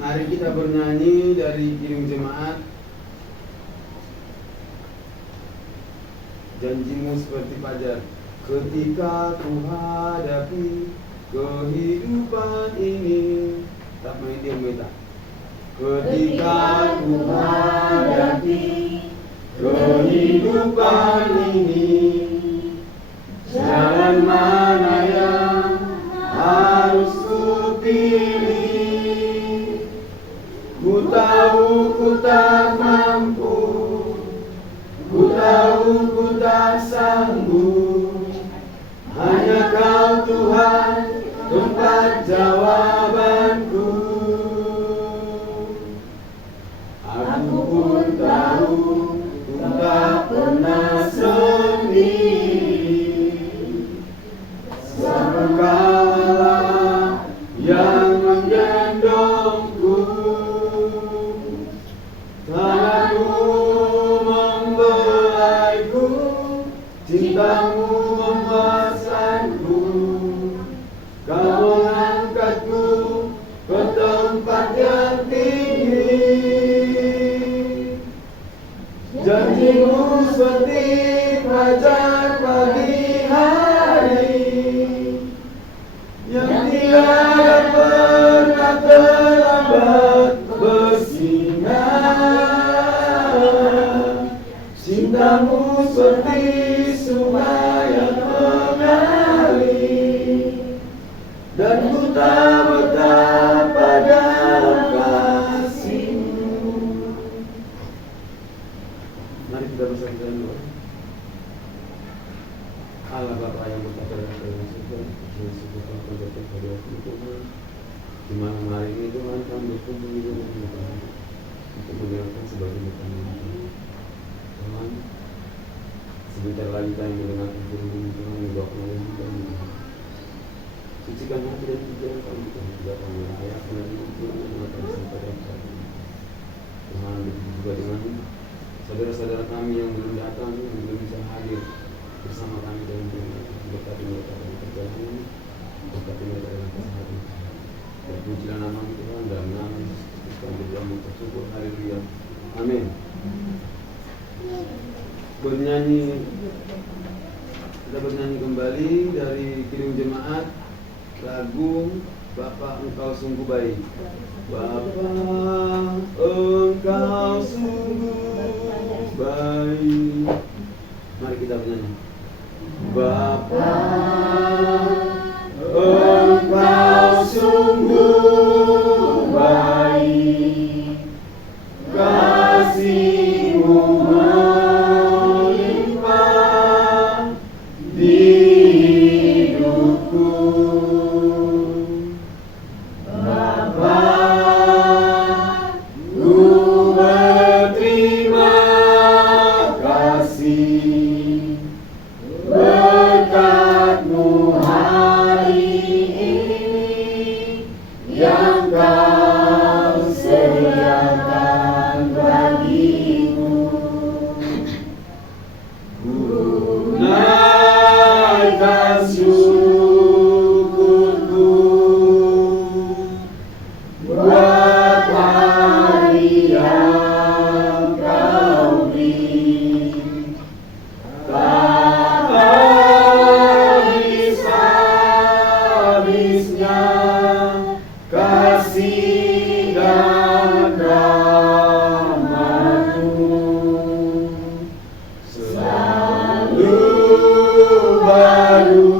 Mari kita bernyanyi dari Kidung Jemaat. Janjimu seperti fajar. Ketika ku hadapi kehidupan ini, tak main dia meta. Ketika ku hadapi kehidupan ini, jalan mana yang harus ku pilih? Ku tahu ku tak mampu, ku tahu ku tak sanggup. Hanya Kau Tuhan tempat jawabanku. Aku pun tahu ku tak pernah sendiri. Sebab Kaulah yang menggendongku. Tanganmu membelaiku, cintamu memesanku. Kau mengangkatku ke tempat yang tinggi. Janjimu seperti fajar pagi hari, yang tiada pernah terlambat bersinar. Cintamu seperti sungai yang mengalir, dan ku tak betapa dalam kasih-Mu. Mari kita bersama doa. Allah Bapa yang berkata dalam surga, di malam hari ini Tuhan kami berkumpul di rumah Tuhan untuk mendengarkan sebagai makanan. Tuhan, sebentar lagi kami mendengarkan firman Tuhan yang doa oleh kami. Sucikan hati dan pikiran kami Tuhan, tidak kami layak dan Tuhan yang akan sampai dapat. Tuhan, begitu juga dengan saudara-saudara kami yang belum datang, yang belum bisa hadir bersama kami dalam berkati mereka dalam perjalanan, berkati mereka dalam kesehatan. Terpujilah nama-Mu Tuhan, dalam nama Yesus Kristus kami berdoa mengucap syukur. Haleluya. Amin. Kita bernyanyi kembali dari Kidung Jemaat, lagu Bapa Engkau Sungguh Baik. Bapa Engkau sungguh baik. Mari kita bernyanyi. Bapa Engkau sungguh baik, kasih-Mu melimpah di hidupku. Bapa, ku berterima kasih berkat-Mu hari ini yang Kau sediakan bagiku. Ku naikkan syukurku buat hari yang Kau beri. Tak habis-habisnya kasih dan rahmat-Mu, selalu baru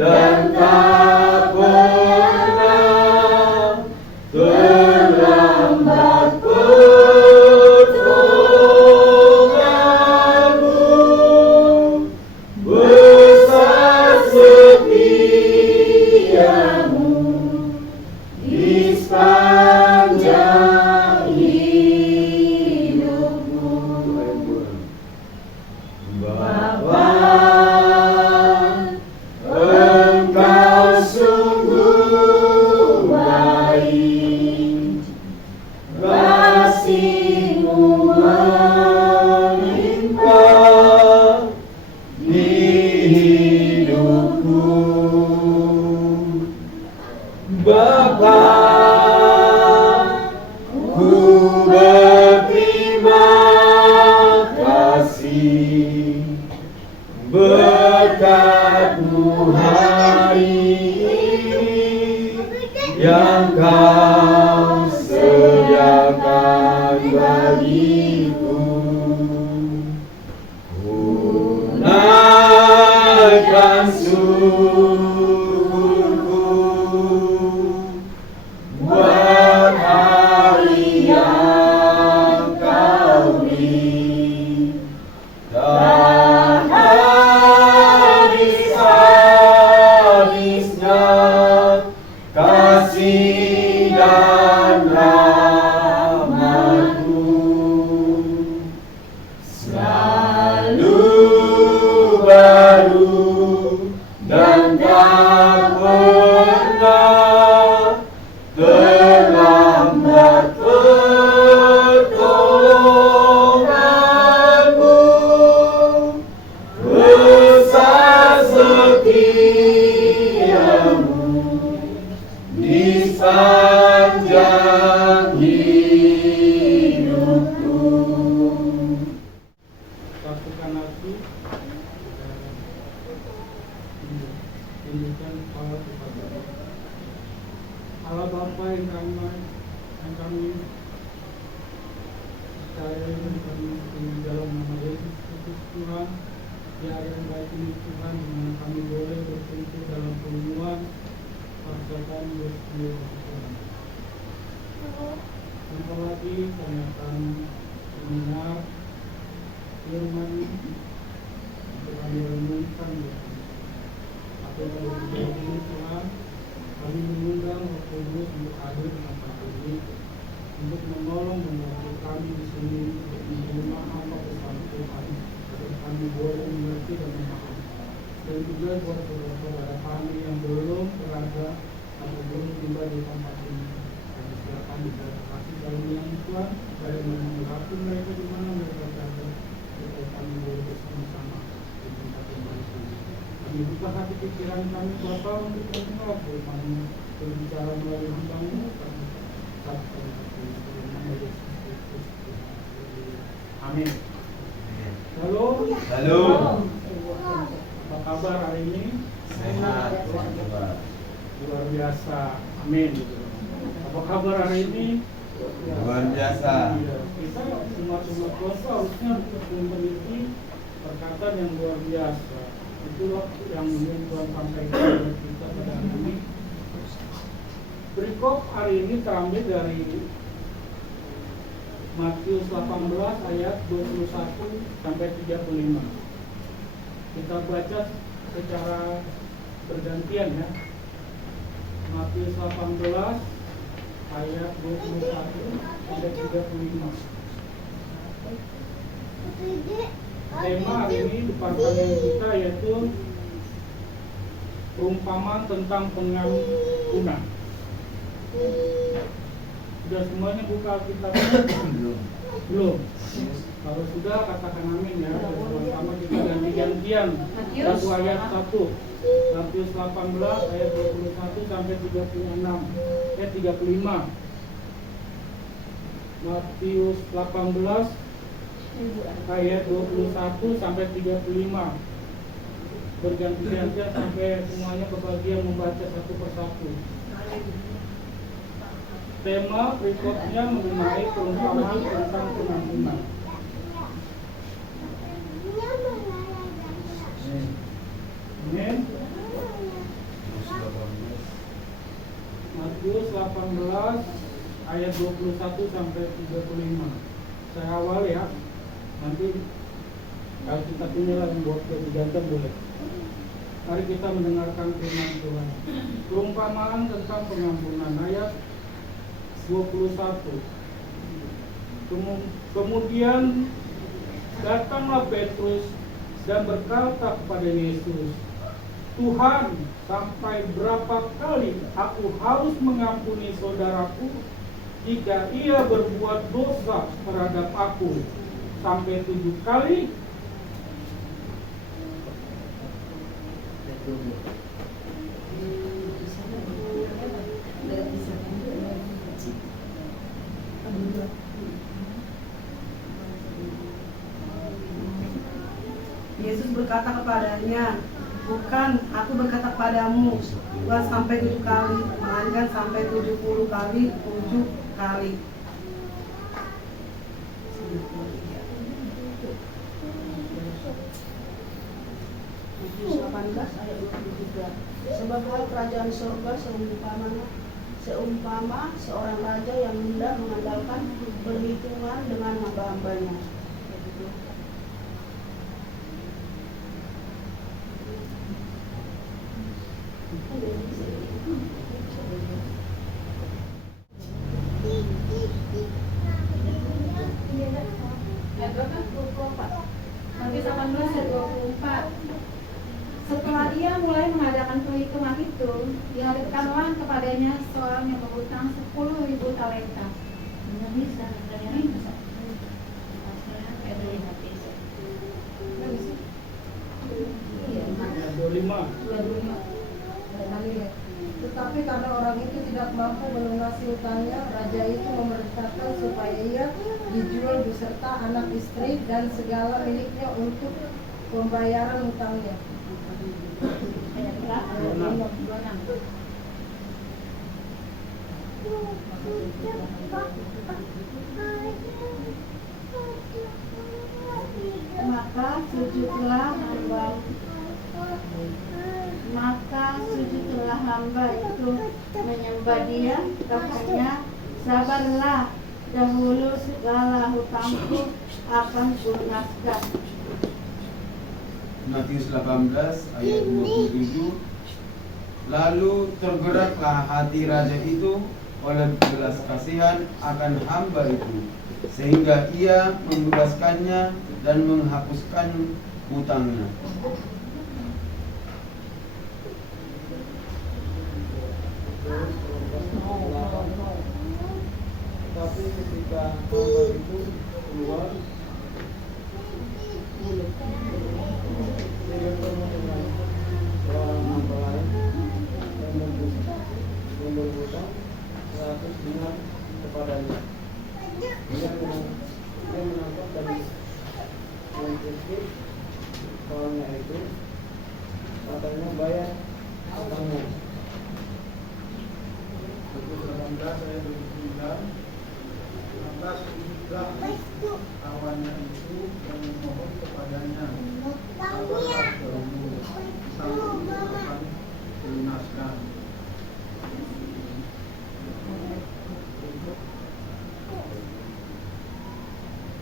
dan tak pernah terlambat pertolongan-Mu. Besar setiamu di sepanjang rahmat-Mu selalu baru dan tak pernah terlambat pertolongan-Mu. Besar setiamu di sepanjang hidupku. Satukan hati, tunjukkan Allah kepada Allah Bapa yang kami percaya dan kami di dalam nama Yesus Kristus Tuhan, di hari yang baik ini Tuhan, di mana kami boleh berkumpul dalam pertemuan perkataan Yesus Tuhan. Tanpa lagi kami akan mendengar firman untuk kami renungkan apa yang telah terjadi ini Tuhan. Kami mengundang Roh Kudus untuk hadir dengan kami ini, untuk menolong membantu kami di sini untuk menerima apa pesan Tuhan, agar kami boleh mengerti dan memahami. Dan juga buat saudara-saudara kami yang belum berada atau belum tiba di tempat ini, kami silakan kita kasih dalam yang Tuhan, supaya menghadapi mereka di mana mereka berada, supaya kami boleh bersama-sama di tempat yang baik ini. Kami buka hati pikiran kami Bapa untuk mendengar firman-Mu, berbicara melalui hamba-Mu, kami satu dalam nama Yesus Kristus. Amin. Halo. Halo. Apa kabar hari ini? Sehat. Luar biasa. Amin. Apa kabar hari ini? Luar biasa. Iya. Kita umat kuasa harusnya memiliki perkataan yang luar biasa. Itulah yang ingin Tuhan sampaikan kepada kita pada hari ini. Berikut hari ini terambil dari Matius 18 ayat 21 sampai 35. Kita baca secara bergantian ya. Matius 18 ayat 21 sampai 35. Tema hari ini di pertanyaan kita yaitu perumpamaan tentang pengampunan. Sudah semuanya buka Alkitab? Belum. Kalau sudah katakan amin ya. Sama-sama kita ganti-gantian. Satu ayat 1. Matius 18 ayat 21 sampai 36. Ayat 35. Matius 18 ayat 21 sampai 35. Berganti-gantian sampai semuanya berbagian membaca satu persatu. Tema berikutnya mengenai perumpamaan tentang pengampunan. Amin. Matius 18 ayat 21 sampai 35. Saya awal ya. Nanti kalau kita punya lagi buat ganti boleh. Mari kita mendengarkan firman Tuhan. Perumpamaan tentang pengampunan ayat 21. Kemudian datanglah Petrus dan berkata kepada Yesus, Tuhan, sampai berapa kali aku harus mengampuni saudaraku jika ia berbuat dosa terhadap aku? Sampai 7 kali? Yesus berkata kepadanya, bukan, aku berkata padamu, bukan sampai 7 kali, melainkan sampai 70 kali, 7 kali. Matius 18 ayat 23. Sebab hal kerajaan surga seumpama seorang raja yang hendak mengadakan perhitungan dengan hamba-hambanya. Matius 18 ayat 24. Setelah ia mulai mengadakan perhitungan itu, dihadapkanlah kepadanya seorang yang berhutang 10.000 talenta. Nggak bisa, katanya bisa. Maksudnya kayak dari hati. Nggak bisa. Iya, 25. Tetapi karena orang itu tidak mampu melunasi hutangnya, raja itu memerintahkan supaya ia dijual beserta anak istri dan segala miliknya untuk pembayaran hutangnya. ayat berapa? 26. Maka sujudlah hamba itu menyembah dia, katanya, sabarlah, dahulu segala hutangku akan kulunaskan. Matius 18 ayat 27. Lalu tergeraklah hati raja itu oleh belas kasihan akan hamba itu, sehingga ia membebaskannya dan menghapuskan hutangnya. Tapi ketika hamba itu keluar, dia bertemu dengan seorang hamba lain yang berhutang 100 dinar kepadanya. Dia menangkap dari mencuci kawannya itu, katanya bayar hutangnya. Matius 18 ayat 29. Maka sujudlah kawannya itu dan memohon kepadanya, sabarlah dahulu, hutangku akan dilunaskan.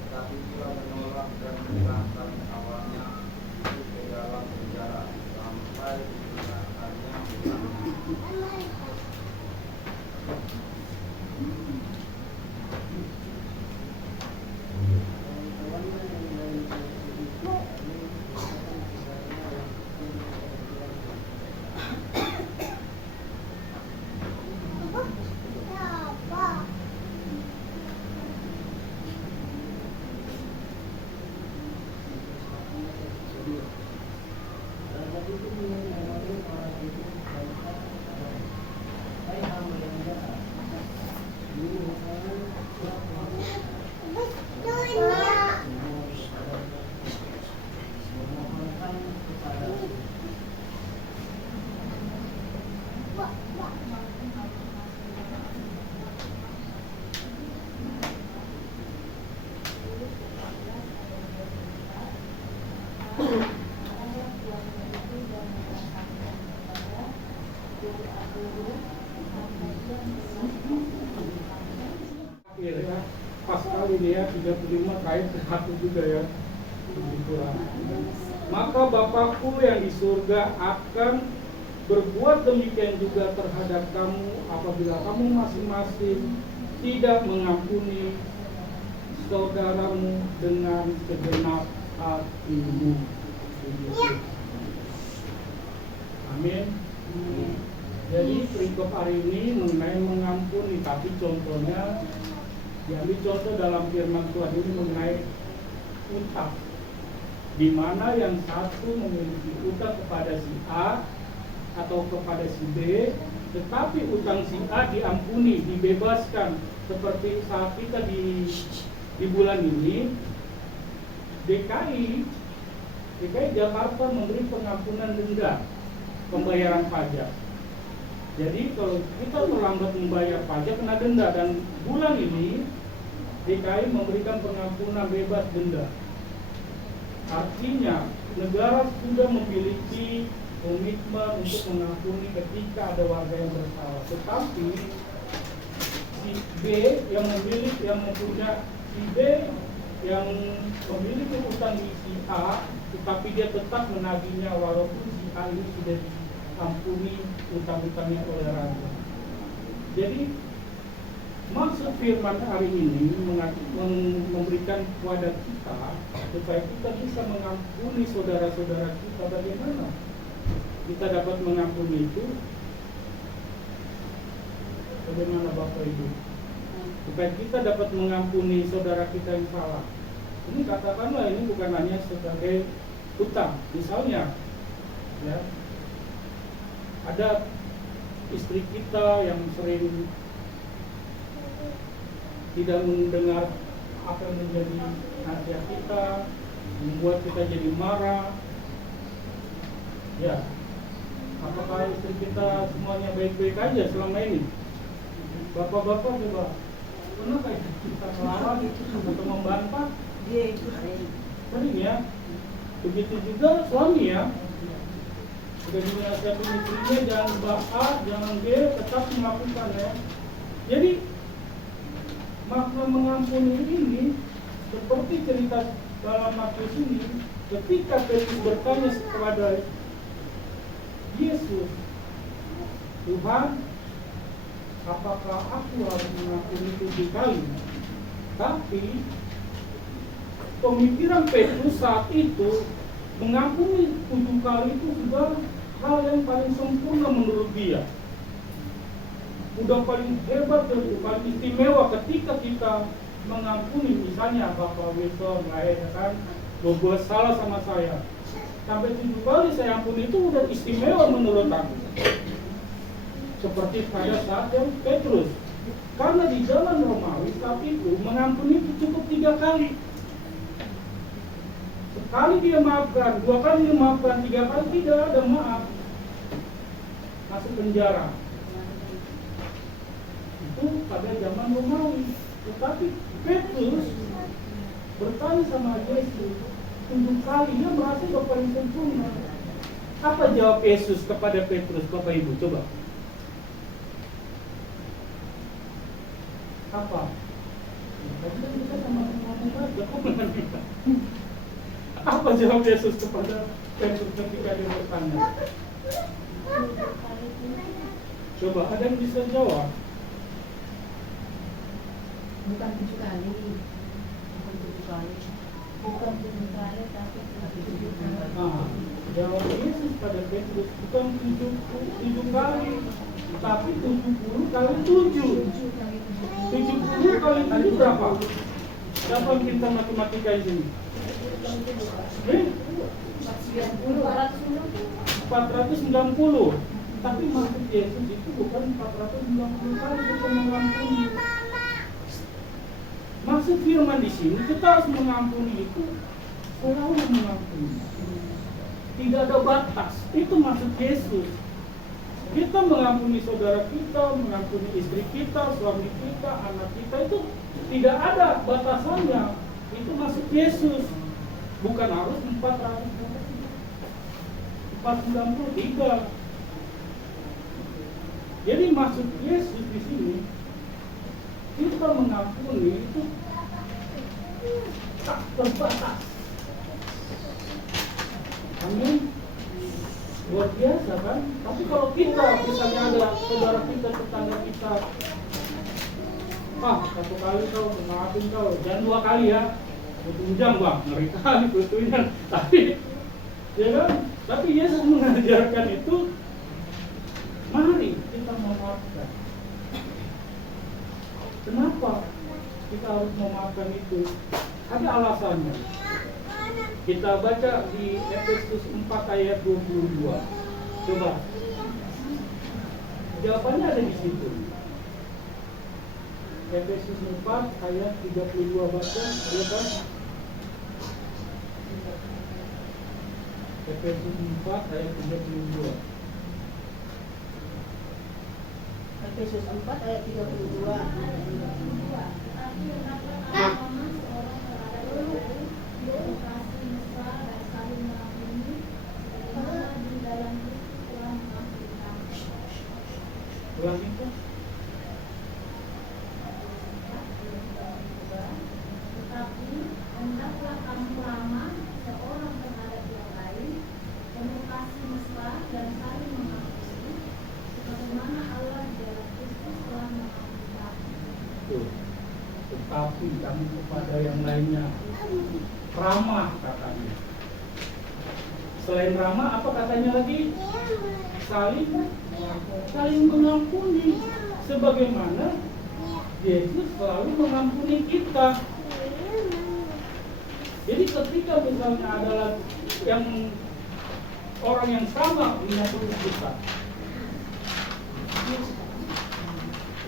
Tapi ia menolak dan menyerahkan kawannya itu ke dalam penjara sampai dilunaskannya hutangnya. Akhir ya, pas kali ini ya 35 kait ke 1 juga ya. Begitulah. Maka Bapakku yang di surga akan berbuat demikian juga terhadap kamu apabila kamu masing-masing tidak mengampuni saudaramu dengan segenap hatimu. Amin. Jadi perikop hari ini mengenai mengampuni, tapi contohnya diambil contoh dalam firman Tuhan ini mengenai utang, di mana yang satu memiliki utang kepada si A atau kepada si B, tetapi utang si A diampuni, dibebaskan. Seperti saat kita di bulan ini, DKI Jakarta memberi pengampunan denda pembayaran pajak. Jadi kalau kita terlambat membayar pajak kena denda, dan bulan ini DKI memberikan pengampunan bebas denda. Artinya negara sudah memiliki komitmen untuk mengampuni ketika ada warga yang bersalah. Tetapi si B yang mempunyai si B yang memiliki utang di si A, tetapi dia tetap menagihnya walaupun si A ini sudah diampuni utang-utangnya oleh raja. Jadi Maksud firman hari ini memberikan kepada kita supaya kita bisa mengampuni saudara-saudara kita. Bagaimana kita dapat mengampuni itu? Bagaimana Bapak Ibu? Supaya kita dapat mengampuni saudara kita yang salah. Ini katakanlah ini bukan hanya sebagai hutang. Misalnya, ya, ada istri kita yang sering tidak mendengar apa yang menjadi nasihat kita, membuat kita jadi marah. Ya, apakah istri kita semuanya baik-baik aja selama ini? Bapak-bapak coba, pernah kayak kita melawan atau membantah? Sering ya. Begitu juga suami ya. Sudah dinasihatin istrinya jangan A, jangan B, tetap melakukan ya. Jadi makna mengampuni ini seperti cerita dalam Matius ini, ketika Petrus bertanya kepada Yesus, Tuhan, apakah aku harus mengampuni 7 kali? Tapi pemikiran Petrus saat itu, mengampuni 7 kali itu sudah hal yang paling sempurna menurut dia. Udah paling hebat dan paling istimewa ketika kita mengampuni. Misalnya Bapak Wilson lahirnya kan berbuat salah sama saya, sampai 7 kali saya ampuni, itu udah istimewa menurut aku. Seperti pada saat yang Petrus, karena di zaman Romawi saat itu mengampuni itu cukup 3 kali. Sekali dia maafkan, 2 kali dia maafkan, 3 kali tidak ada maaf, masuk penjara. Itu pada zaman Romawi. Tetapi Petrus bertanya sama Yesus 7 kali, dia merasa sudah paling sempurna. Apa jawab Yesus kepada Petrus, Bapak Ibu? Coba. Apa? Kita sama-sama aja. Apa jawab Yesus kepada Petrus ketika dia bertanya? Coba, ada yang bisa jawab? Bukan 7 kali. Bukan 7 kali. Bukan 7 kali, tapi 7 kali. Jawab Yesus pada Petrus bukan 7 kali, tapi 70 kali 7. 70 kali 7 berapa? Siapa yang pintar matematika di sini? 490. Tapi maksud Yesus itu bukan 490 kali kita mengampuni. Maksud firman di sini kita harus mengampuni itu selalu mengampuni. Tidak ada batas. Itu maksud Yesus. Kita mengampuni saudara kita, mengampuni istri kita, suami kita, anak kita, itu tidak ada batasannya. Itu maksud Yesus. Bukan harus 493. Jadi maksud Yesus di sini, kita mengampuni itu tak terbatas. Amin. Luar biasa kan? Tapi kalau kita misalnya ada saudara kita, tetangga kita, 1 kali kau maafin kau, jangan 2 kali ya. Ujang bang, ngeri kali betulnya. Tapi ya kan? Tapi Yesus mengajarkan itu, mari kita memaafkan. Kenapa kita harus memaafkan itu? Ada alasannya. Kita baca di Efesus 4 ayat 22. Coba. Jawabannya ada di situ. Efesus 4 ayat 32 baca, ya kan? Efesus 4 ayat 32. Efesus 4 ayat 32. Ulang itu. Tetapi hendaklah kamu ramah seorang terhadap yang lain, penuh kasih mesra dan saling mengampuni, sebagaimana Allah di dalam Kristus telah mengampuni kamu. tetapi kamu kepada yang lainnya ramah katanya. Selain ramah, apa katanya lagi? Saling mengampuni, sebagaimana Yesus selalu mengampuni kita. Jadi ketika misalnya adalah yang orang yang sama menyakiti kita,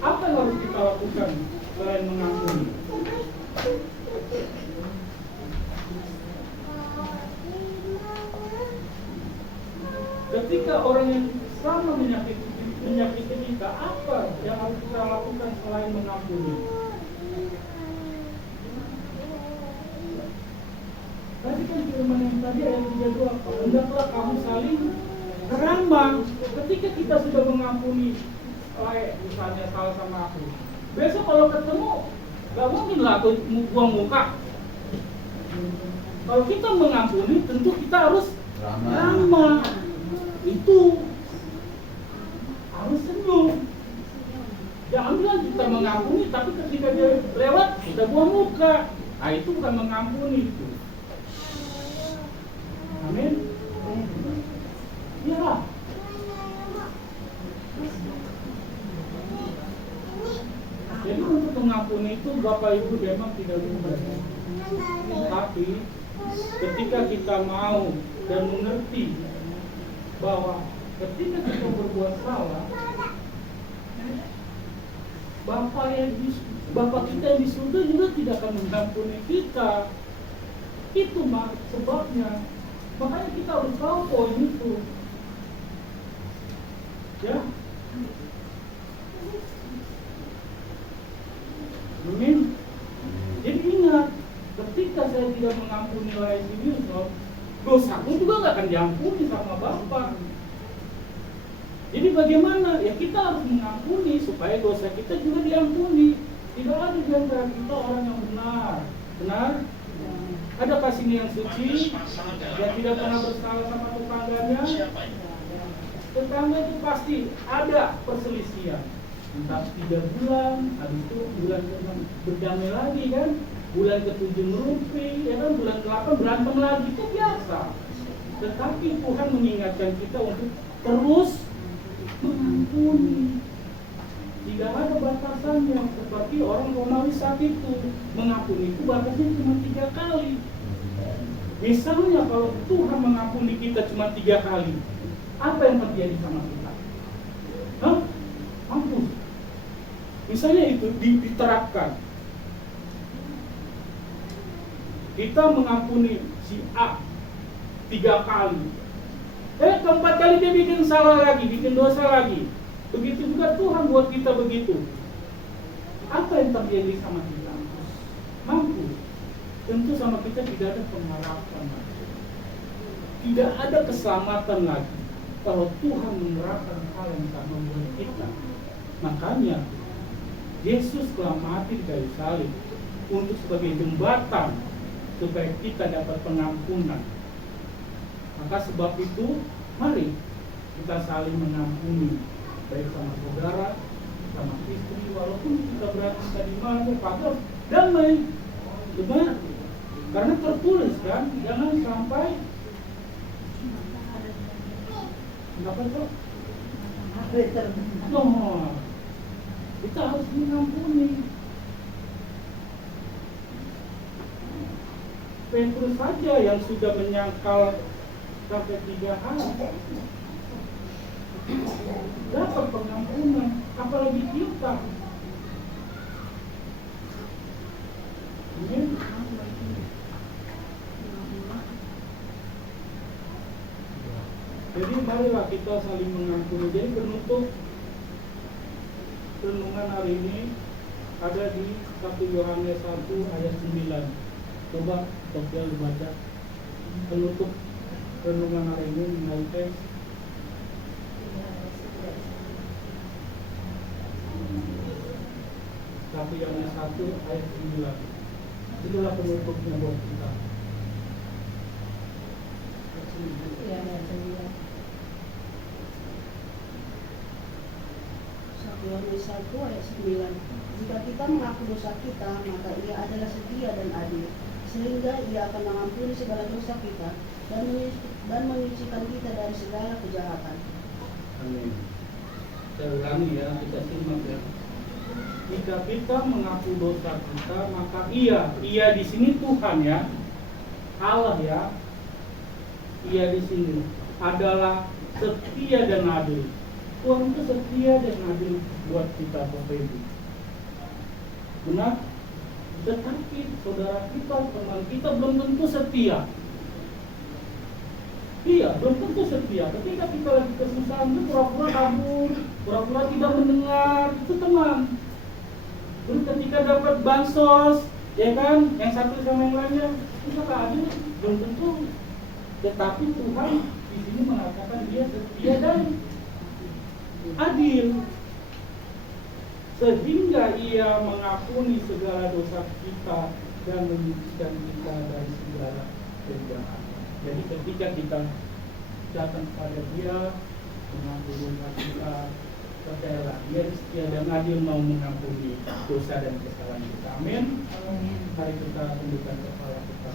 apa yang harus kita lakukan selain mengampuni? Ketika orang yang sama menyakiti kita, apa yang harus kita lakukan selain mengampuni? Tadi kan firman yang tadi ayat 32, hendaklah kamu saling ramah. Ketika kita sudah mengampuni, misalnya salah sama aku, besok kalau ketemu, gak mungkin lah aku buang muka. Kalau kita mengampuni, tentu kita harus ramah. Itu harus senyum. Jangan bilang kita mengampuni, tapi ketika dia lewat, kita buang muka. Nah itu bukan mengampuni itu. Amin. Ya. Jadi untuk mengampuni itu Bapak Ibu memang tidak mudah. Tapi ketika kita mau dan mengerti bahwa ketika kita berbuat salah, Bapak kita yang di surga juga tidak akan mengampuni kita. Itu sebabnya. Makanya kita harus tahu poin itu. Ya. Amin. Jadi ingat, ketika saya tidak mengampuni lain di Wilson, dosaku juga nggak akan diampuni sama Bapak. Jadi bagaimana? Ya kita harus mengampuni supaya dosa kita juga diampuni. Tidak ada di antara kita orang yang benar. Benar? Ada kasihnya yang suci, yang tidak pernah bersalah sama tetangganya. Tetangga itu pasti ada perselisihan. Entah 3 bulan, habis itu bulan ke-6 berdamai lagi kan. Bulan ke-7 ngerumpi, ya kan, bulan ke-8 berantem lagi, itu biasa. Tetapi Tuhan mengingatkan kita untuk terus mengampuni. Tidak ada batasannya, seperti orang Romawi saat itu. Mengampuni itu batasnya cuma 3 kali. Misalnya kalau Tuhan mengampuni kita cuma 3 kali, apa yang terjadi sama kita? Hah? Mampus. Misalnya itu diterapkan. Kita mengampuni si A 3 kali. Keempat kali dia bikin salah lagi, bikin dosa lagi. Begitu juga Tuhan buat kita begitu. Apa yang terjadi sama kita? Mampu. Tentu sama kita tidak ada pengharapan lagi. Tidak ada keselamatan lagi kalau Tuhan menerapkan hal yang sama buat kita. Makanya Yesus telah mati di kayu salib untuk sebagai jembatan supaya kita dapat pengampunan. Maka sebab itu, mari kita saling mengampuni, baik sama saudara, sama istri, walaupun kita berantem tadi malam, padahal damai, benar. Karena tertulis kan, jangan sampai apa tuh? No, kita harus mengampuni. Petrus saja yang sudah menyangkal sampai 3 hari dapat pengampunan, apalagi kita. Jadi marilah kita saling mengampuni. Jadi penutup renungan hari ini ada di 1 Yohanes 1 ayat 9. Coba Tokyo baca penutup renungan hari ini mengenai teks. Tapi Yohanes 1 ayat 9. Itulah penutupnya buat kita. Yohanes 1 ayat 9. Jika kita mengaku dosa kita, maka ia adalah setia dan adil, sehingga ia akan mengampuni segala dosa kita dan menyucikan kita dari segala kejahatan. Amin. Saya ulangi ya, kita simak ya. Jika kita mengaku dosa kita, maka ia di sini Tuhan ya, Allah ya, ia di sini adalah setia dan adil. Tuhan itu setia dan adil buat kita, Bapak Ibu. Benar? Tetapi saudara kita, teman kita belum tentu setia. Iya, belum tentu setia. Ketika kita lagi kesusahan itu pura-pura kabur, pura-pura tidak mendengar, itu teman. Terus ketika dapat bansos, ya kan, yang satu sama yang lainnya, itu adil, belum tentu. Tetapi Tuhan di sini mengatakan dia setia dan adil, sehingga ia mengampuni segala dosa kita dan menyucikan kita dari segala kejahatan. Jadi ketika kita datang kepada Dia mengaku dosa kita, percayalah Dia setia dan adil mau mengampuni dosa dan kesalahan kita. Amin. Mari kita tundukkan kepala kita.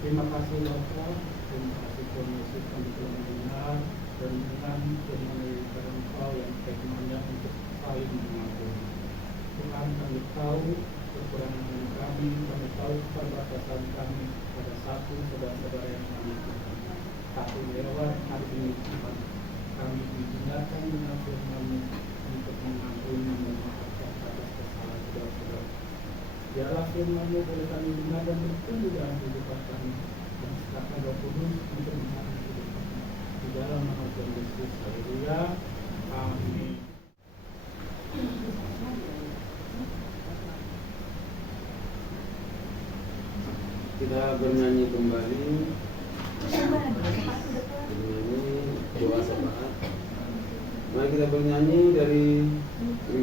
Terima kasih Bapak, terima kasih Tuhan Yesus kami telah mendengar dan dengan firman dari Engkau yang firman-Nya untuk saling mengampuni. Tuhan, kami tahu kekurangan kami tahu keterbatasan kami pada satu saudara-saudara yang kami cintai. Tapi lewat hari ini Tuhan, kami diingatkan dengan firman-Mu untuk mengampuni dan memaafkan atas kesalahan saudara-saudara. Biarlah firman-Mu boleh kami dengar dan bertumbuh dalam kehidupan kami, dan serahkan Roh Kudus untuk mengampuni hidup kami. Di dalam nama Tuhan Yesus, haleluya, amin. Kita bernyanyi kembali, bernyanyi doa syafaat. Mari kita bernyanyi dari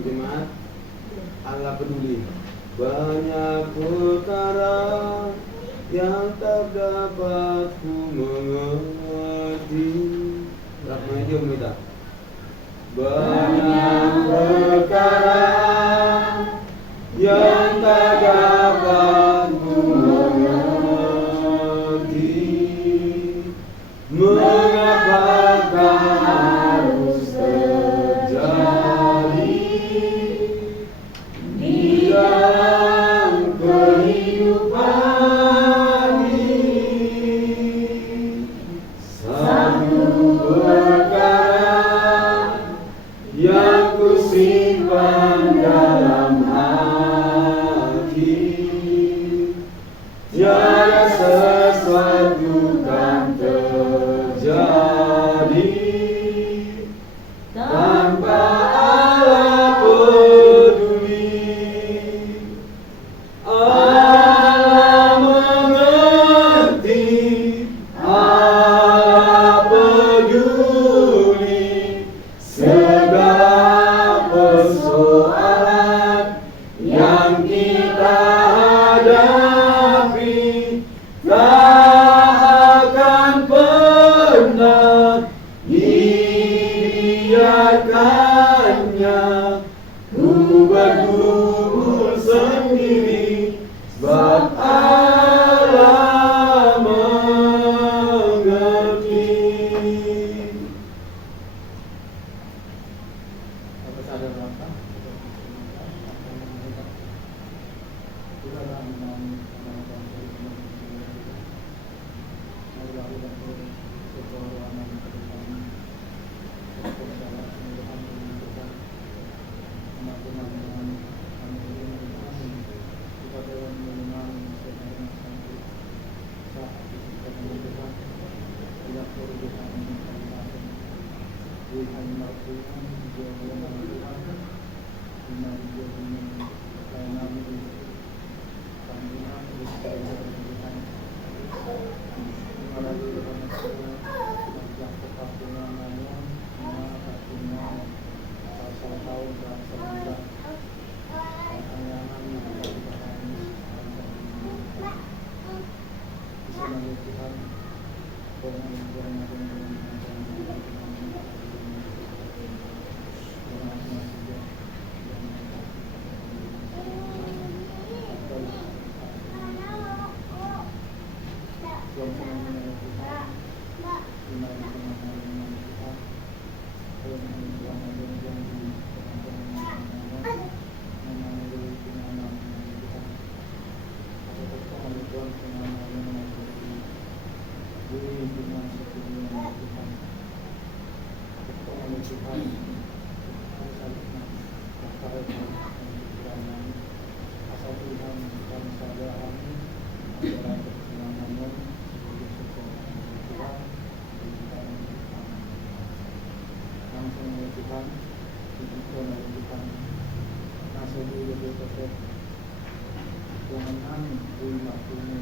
jemaat Allah peduli. Banyak perkara yang tak dapat ku mengerti. Rahmat dia minta. Banyak perkara yang tak dapat ku mengerti. Mengapakah harus terjadi di dalam kehidupan ini? Satu perkara yang ku simpan dalam hati, tiada sesuatu kan terjadi tanpa Allah peduli. Allah mengerti, Allah peduli segala persoalan yang kita hadapi. Tak akan pernah dibiarkannya ku bergumul sendiri, sebab Allah mengerti. Apa sadar apa? proses kemenangan di waktunya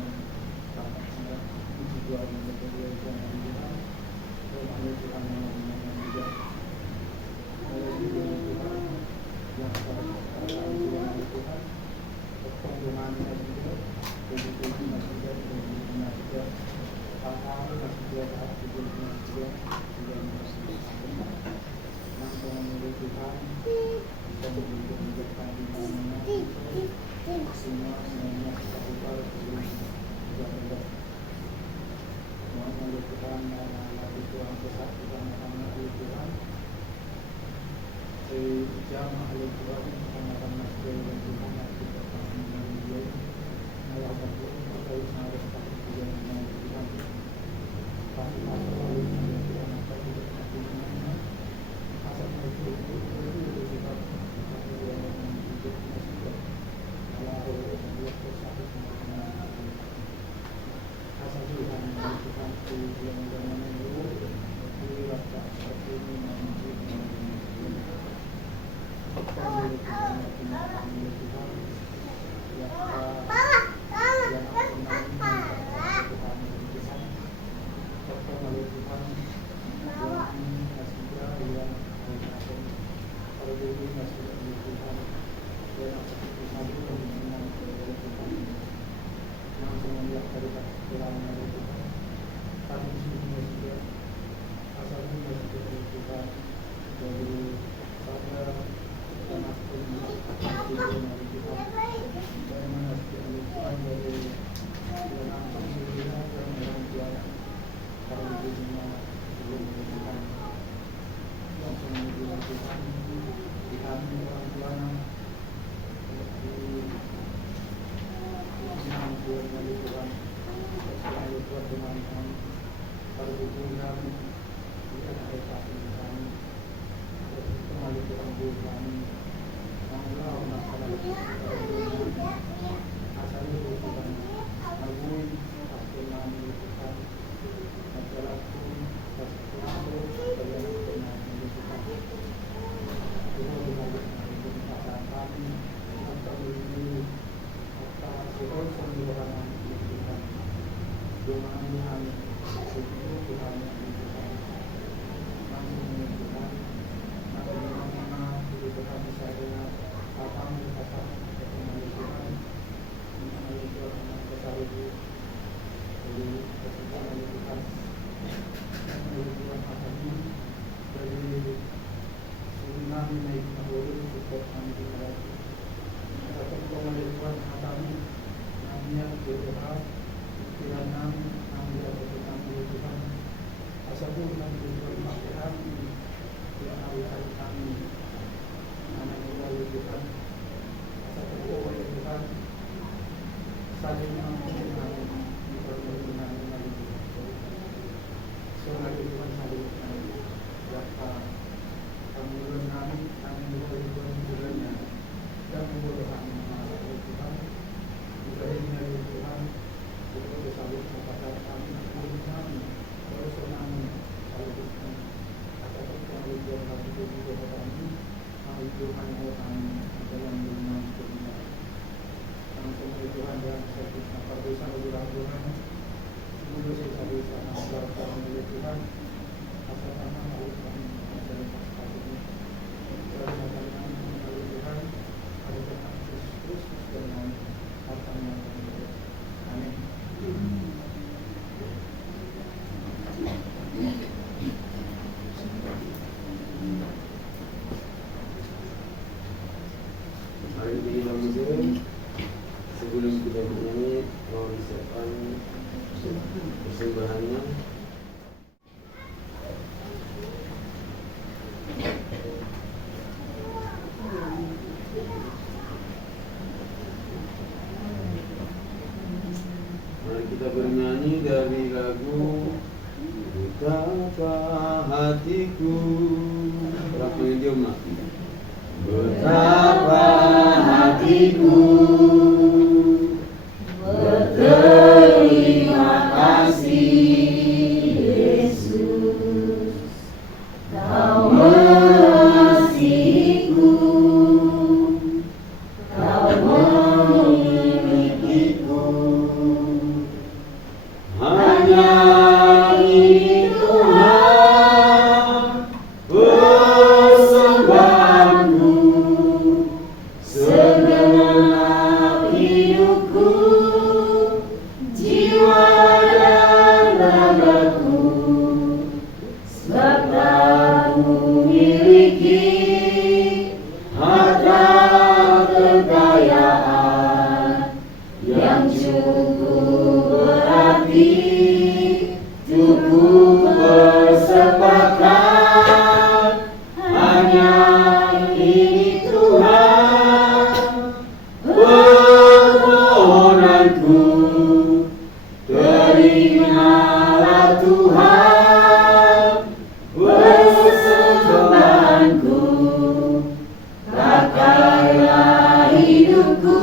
sangat sangat juga untuk Tuhan Tuhan Tuhan yang juga Tuhan yang Tuhan Tuhan pertolongannya juga kebutuhan juga kebutuhan juga hal-hal yang juga kebutuhan juga Tuhan bisa memberikan di mana semua semuanya kita ubah juga berbeda. Mohon melalui Tuhan melalui Tuhan besar Tuhan melalui Tuhan sejamaah oleh Tuhan akan masuk oleh Tuhan nanti kita melalui dia melakukan Tuhan terkait harus takut juga melalui Tuhan pasti masuk melalui Tuhan apa juga nanti mana asal itu kita sebelum kita bernyanyi mau disiapkan persembahannya. Mari kita bernyanyi dari lagu Betapa Hatiku. Berapa idiom nak? Betapa hatiku berterima kasih Yesus, Kau mengasihiku, Kau tubuh bersepakat hanya ini Tuhan, permohonanku terimalah Tuhan, persembahanku pakailah hidupku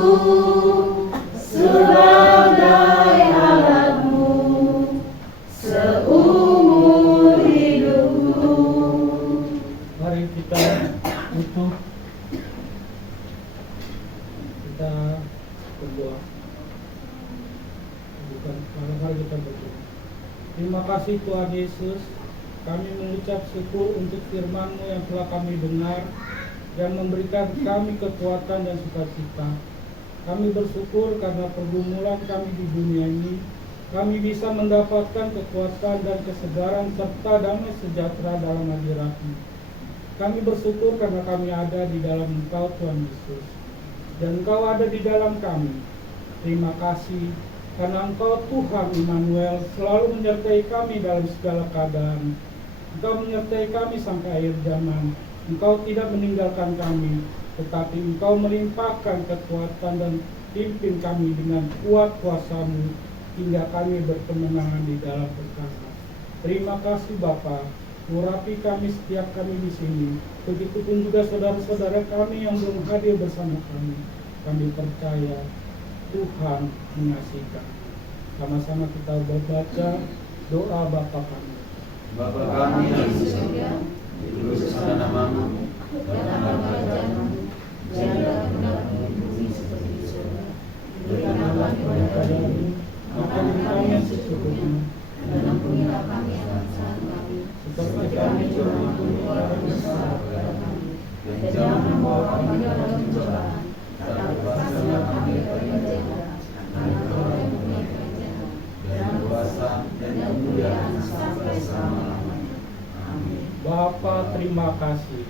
sebagai alatmu seumur hidupku. Mari kita tutup, kita berdoa. Mari kita berdoa. Terima kasih Tuhan Yesus, kami mengucap syukur untuk firman-Mu yang telah kami dengar dan memberikan kami kekuatan dan sukacita. Kami bersyukur karena pergumulan kami di dunia ini, kami bisa mendapatkan kekuatan dan kesegaran serta damai sejahtera dalam hadirat-Mu. Kami bersyukur karena kami ada di dalam Engkau Tuhan Yesus, dan Engkau ada di dalam kami. Terima kasih karena Engkau Tuhan Immanuel selalu menyertai kami dalam segala keadaan. Engkau menyertai kami sampai akhir zaman. Engkau tidak meninggalkan kami, tetapi Engkau melimpahkan kekuatan dan pimpin kami dengan kuat kuasa-Mu hingga kami berkemenangan di dalam perkara. Terima kasih Bapa, urapi kami setiap kami di sini. Begitupun juga saudara-saudara kami yang belum hadir bersama kami. Kami percaya Tuhan mengasihi kami. Sama-sama kita berbaca doa Bapa kami. Bapa kami yang di surga, dikuduskan namamu, datanglah kerajaanmu, jadilah kehendakmu di bumi seperti di surga. Berikanlah kepada kami makanan kami yang secukupnya, dan ampunilah kami kesalahan kami, seperti kami juga mengampuni orang yang bersalah kepada kami. Dan jangan membawa kami ke dalam pencobaan, tetapi lepaskanlah kami dari yang jahat. Karena Engkau yang mempunyai kerajaan dan kuasa dan kemuliaan sampai selama-lamanya. Amin. Bapa, terima kasih